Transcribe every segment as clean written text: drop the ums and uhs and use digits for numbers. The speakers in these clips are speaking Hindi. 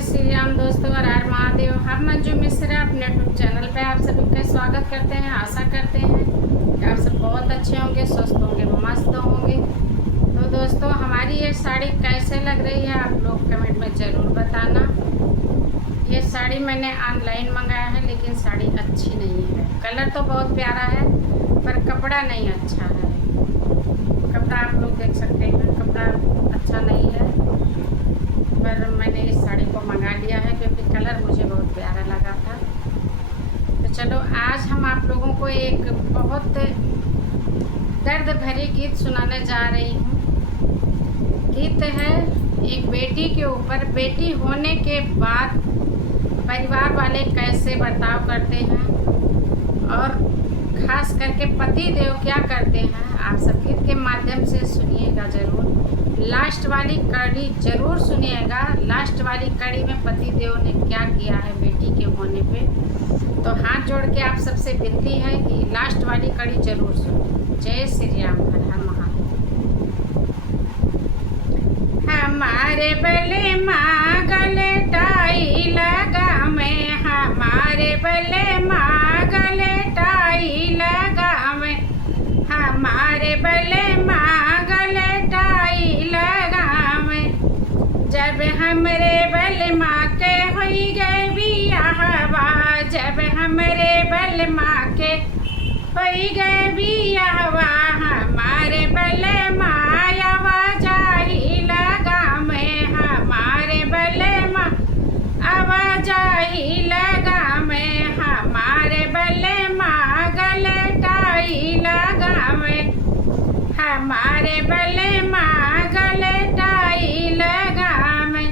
जय श्री राम दोस्तों, हर हर महादेव। हम मंजू मिश्रा अपने यूट्यूब चैनल पे आप सभी का स्वागत करते हैं। आशा करते हैं कि आप सब बहुत अच्छे होंगे, स्वस्थ होंगे, मस्त होंगे। तो दोस्तों, हमारी ये साड़ी कैसे लग रही है आप लोग कमेंट में ज़रूर बताना। ये साड़ी मैंने ऑनलाइन मंगाया है, लेकिन साड़ी अच्छी नहीं है। कलर तो बहुत प्यारा है पर कपड़ा नहीं अच्छा है। कपड़ा आप लोग देख सकते हैं, कपड़ा अच्छा नहीं है। पर मैंने इस साड़ी को मंगा लिया है क्योंकि कलर मुझे बहुत प्यारा लगा था। तो चलो, आज हम आप लोगों को एक बहुत दर्द भरी गीत सुनाने जा रही हूँ। गीत है एक बेटी के ऊपर। बेटी होने के बाद परिवार वाले कैसे बर्ताव करते हैं और ख़ास करके पति देव क्या करते हैं, आप सब गीत के माध्यम से सुनिएगा ज़रूर। लास्ट वाली कड़ी ज़रूर सुनिएगा। लास्ट वाली कड़ी में पति देव ने क्या किया है बेटी के होने पे। तो हाथ जोड़ के आप सबसे विनती है कि लास्ट वाली कड़ी ज़रूर सुनिए। जय श्री राम, हर हर महादेव। हमारे बले माँ गले टाई लगा में, हमारे बले माँ गले टाई लगा में, हमारे बले माँ गले टाई लगा में। जब हमरे बल माँ के होई गए बियाहवा, जब हमरे बल माँ के होई गए बियाहवा, हमारे बल मायावा जाही लगा में, हमारे बल माँ आवाजाही लगा में, हमारे बल माँ गले टाई लगा में, हमारे बल माँ गले टाई लगा में।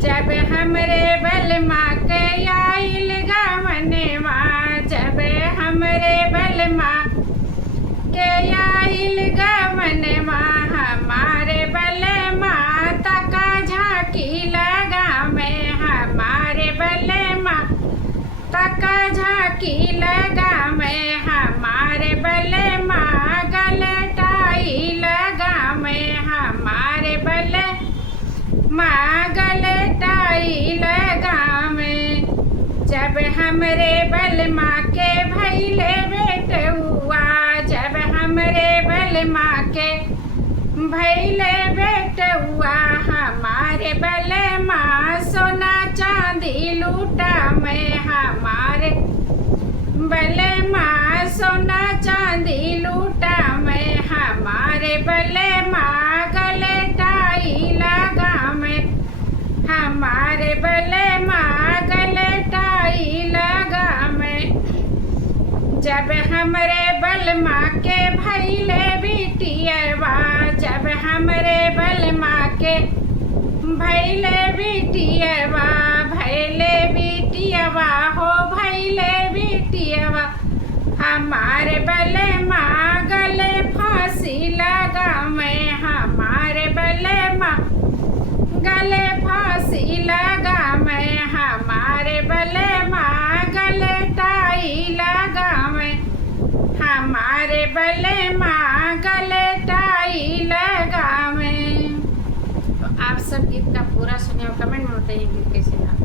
जब हमरे बल माँ के आइल गवनवा, जब हमरे बल माँ के आइल गवनवा, हमारे बल माँ तका झांकी लगा में, हमारे बल माँ तका झांकी लगा में, हमारे बल माँ गले टाई लगा में, हमारे बल माँ गले टाई लगा में। जब हमरे बल माँ के भैले बेटे हुआ, जब हमरे बल माँ के भैले बेटे हुआ, हमारे बल माँ सोना चांदी लूटा में, हमारे बल माँ सोना चांदी लूटा में, हमारे बल माँ गले टाई लगा में, हमारे बल माँ गले टाई लगा में। जब हमरे बल माँ के भैले बिटियवा, जब हमरे बल माँ के भैले बिटियवा, भैले बिटियवा हो भैले बिटियवा, हमारे बल माँ गले फांसी लगा में, हमारे बल माँ गले फांसी लगा में, हमारे बल माँ गले टाई लगा में, हमारे बल माँ गले टाई लगा में। तो आप सब गीत का पूरा सुनिए और कमेंट में बताइए गीत कैसे लगा।